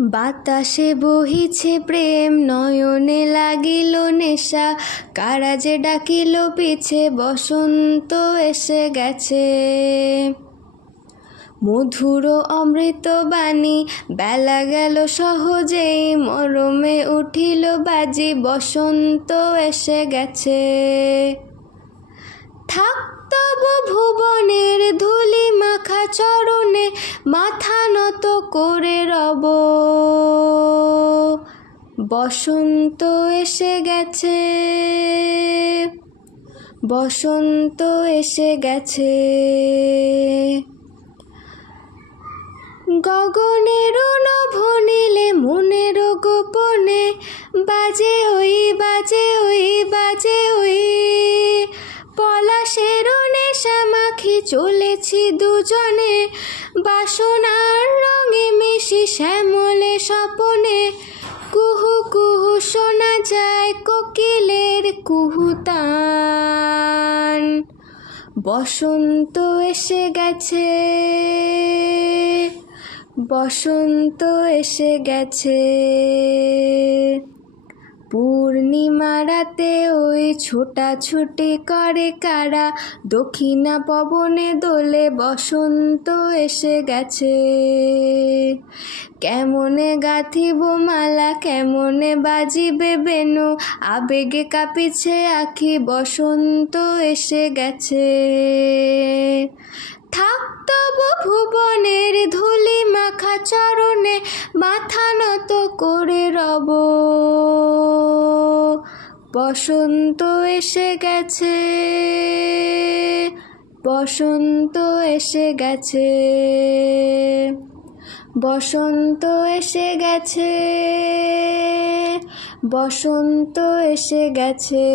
বাতাসে বহিছে প্রেম, নয়নে লাগিল নেশা, কারা যে ডাকিল পিছে, বসন্ত এসে গেছে। মধুর অমৃত বাণী, বেলা গেল সহজেই, মরমে উঠিল বাজি, বসন্ত এসে গেছে। থাক তবু ভুবনের ধূলি মাখা চরণে, মাথা নত করে রব, বসন্ত এসে গেছে, বসন্ত এসে গেছে। গগনের নভ নীলে মনের গোপনে, বাজে ওই বাজে ওই বাজে ওই, পলাশের নেশা মাখি চলেছি দুজনে, বাসনার রঙে মিশি শ্যামলে স্বপনে, কুহু কুহু শোনা যায় কোকিলের কুহুতান। বসন্ত এসে গেছে, বসন্ত এসে গেছে। পূর্ণিমা রাতে ওই ছোটাছুটি করে কারা, দক্ষিণা পবনে দোলে, বসন্ত এসে গেছে। কেমনে গাঁথিব মালা, কেমনে বাজিবে বেনু, আবেগে কাঁপিছে আখি, বসন্ত এসে গেছে। থাক তবু ভুবনের ধূলি মাখা চরণে, মাথা নত করে রব, বসন্ত এসে গেছে, বসন্ত এসে গেছে, বসন্ত এসে গেছে, বসন্ত এসে গেছে।